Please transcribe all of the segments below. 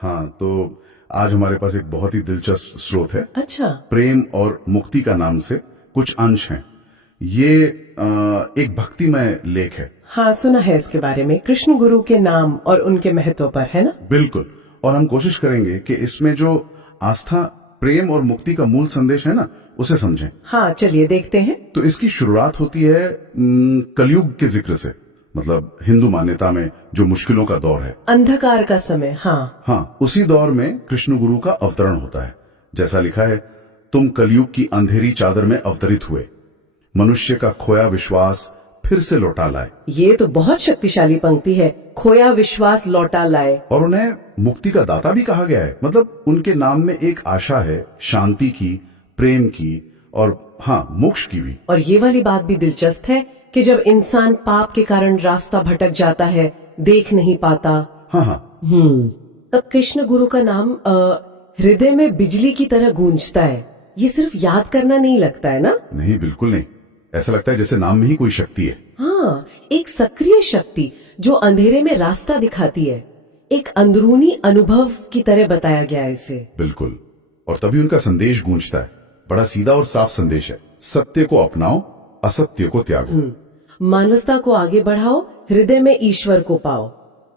हाँ, तो आज हमारे पास एक बहुत ही दिलचस्प स्रोत है। अच्छा। प्रेम और मुक्ति का नाम से कुछ अंश हैं। ये एक भक्तिमय लेख है। हाँ, सुना है इसके बारे में, कृष्ण गुरु के नाम और उनके महत्व पर, है ना? बिल्कुल। और हम कोशिश करेंगे कि इसमें जो आस्था, प्रेम और मुक्ति का मूल संदेश है ना, उसे समझें। हाँ, चलिए देखते हैं। तो इसकी शुरुआत होती है कलयुग के जिक्र से, मतलब हिंदू मान्यता में जो मुश्किलों का दौर है, अंधकार का समय। हाँ हाँ, उसी दौर में कृष्ण गुरु का अवतरण होता है। जैसा लिखा है, तुम कलयुग की अंधेरी चादर में अवतरित हुए, मनुष्य का खोया विश्वास फिर से लौटा लाए। ये तो बहुत शक्तिशाली पंक्ति है, खोया विश्वास लौटा लाए। और उन्हें मुक्ति का दाता भी कहा गया है। मतलब उनके नाम में एक आशा है, शांति की, प्रेम की और हाँ, मोक्ष की भी। और ये वाली बात भी दिलचस्प है कि जब इंसान पाप के कारण रास्ता भटक जाता है, देख नहीं पाता। हाँ हाँ, तब कृष्ण गुरु का नाम हृदय में बिजली की तरह गूंजता है। ये सिर्फ याद करना नहीं लगता है ना? नहीं, बिल्कुल नहीं। ऐसा लगता है जैसे नाम में ही कोई शक्ति है। हाँ, एक सक्रिय शक्ति जो अंधेरे में रास्ता दिखाती है। एक अंदरूनी अनुभव की तरह बताया गया है इसे। बिल्कुल। और तभी उनका संदेश गूंजता है। बड़ा सीधा और साफ संदेश है। सत्य को अपनाओ, असत्य को त्यागो। मानवता को आगे बढ़ाओ, हृदय में ईश्वर को पाओ।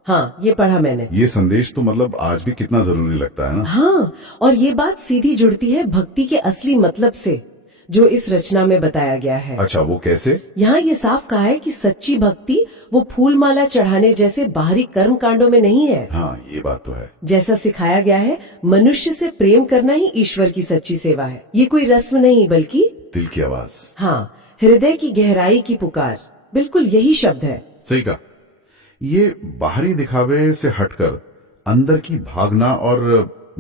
हाँ, ये पढ़ा मैंने। ये संदेश तो मतलब आज भी कितना जरूरी लगता है ना। हाँ, और ये बात सीधी जुड़ती है भक्ति के असली मतलब से, जो इस रचना में बताया गया है। अच्छा, वो कैसे? यहाँ ये साफ कहा है कि सच्ची भक्ति वो फूल माला चढ़ाने जैसे बाहरी कर्म कांडों में नहीं है। हाँ, ये बात तो है। जैसा सिखाया गया है, मनुष्य से प्रेम करना ही ईश्वर की सच्ची सेवा है। ये कोई रस्म नहीं, बल्कि दिल की आवाज। हाँ, हृदय की गहराई की पुकार। बिल्कुल यही शब्द है। सही कहा। ये बाहरी दिखावे से हटकर अंदर की भावना और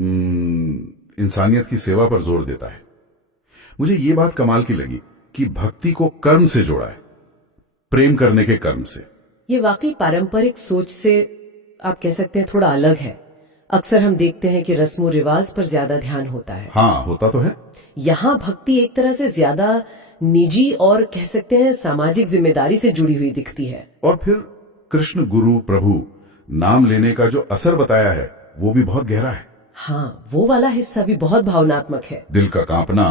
इंसानियत की सेवा पर जोर देता है। मुझे ये बात कमाल की लगी कि भक्ति को कर्म से जोड़ा है, प्रेम करने के कर्म से। ये वाकई पारंपरिक सोच से आप कह सकते हैं थोड़ा अलग है। अक्सर हम देखते हैं कि रस्मों रिवाज पर ज्यादा ध्यान होता है। हाँ, होता तो है। यहाँ भक्ति एक तरह से ज्यादा निजी और कह सकते हैं सामाजिक जिम्मेदारी से जुड़ी हुई दिखती है। और फिर कृष्ण गुरु प्रभु नाम लेने का जो असर बताया है, वो भी बहुत गहरा है। हाँ, वो वाला हिस्सा भी बहुत भावनात्मक है। दिल का कांपना,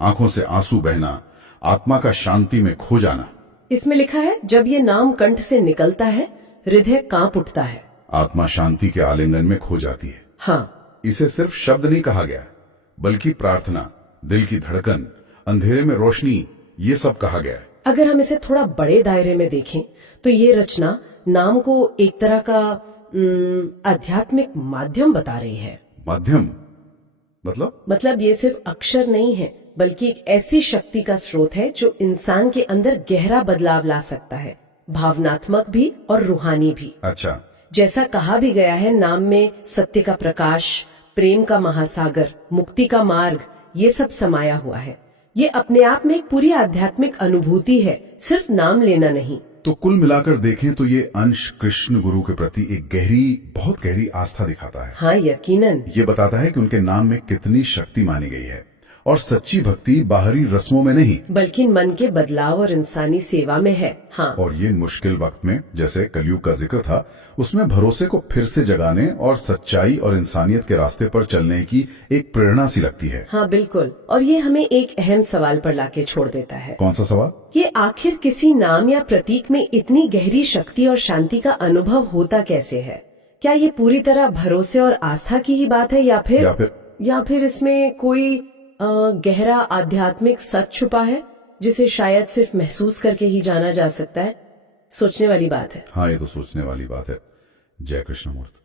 आंखों से आंसू बहना, आत्मा का शांति में खो जाना। इसमें लिखा है, जब ये नाम कंठ से निकलता है, हृदय कांप उठता है, आत्मा शांति के आलिंगन में खो जाती है। हाँ, इसे सिर्फ शब्द नहीं कहा गया, बल्कि प्रार्थना, दिल की धड़कन, अंधेरे में रोशनी, ये सब कहा गया है। अगर हम इसे थोड़ा बड़े दायरे में देखें तो ये रचना नाम को एक तरह का आध्यात्मिक माध्यम बता रही है। माध्यम मतलब ये सिर्फ अक्षर नहीं है, बल्कि एक ऐसी शक्ति का स्रोत है जो इंसान के अंदर गहरा बदलाव ला सकता है, भावनात्मक भी और रूहानी भी। अच्छा। जैसा कहा भी गया है, नाम में सत्य का प्रकाश, प्रेम का महासागर, मुक्ति का मार्ग, ये सब समाया हुआ है। ये अपने आप में एक पूरी आध्यात्मिक अनुभूति है, सिर्फ नाम लेना नहीं। तो कुल मिलाकर देखें तो ये अंश कृष्ण गुरु के प्रति एक गहरी, बहुत गहरी आस्था दिखाता है। हाँ, यकीनन। ये बताता है कि उनके नाम में कितनी शक्ति मानी गई है। और सच्ची भक्ति बाहरी रस्मों में नहीं, बल्कि मन के बदलाव और इंसानी सेवा में है। हाँ, और ये मुश्किल वक्त में, जैसे कलयुग का जिक्र था, उसमें भरोसे को फिर से जगाने और सच्चाई और इंसानियत के रास्ते पर चलने की एक प्रेरणा सी लगती है। हाँ, बिल्कुल। और ये हमें एक अहम सवाल पर लाके छोड़ देता है। कौन सा सवाल? ये आखिर किसी नाम या प्रतीक में इतनी गहरी शक्ति और शांति का अनुभव होता कैसे है? क्या ये पूरी तरह भरोसे और आस्था की ही बात है, या फिर इसमें कोई गहरा आध्यात्मिक सच छुपा है, जिसे शायद सिर्फ महसूस करके ही जाना जा सकता है? सोचने वाली बात है। हाँ, ये तो सोचने वाली बात है। जय कृष्ण मूर्ति।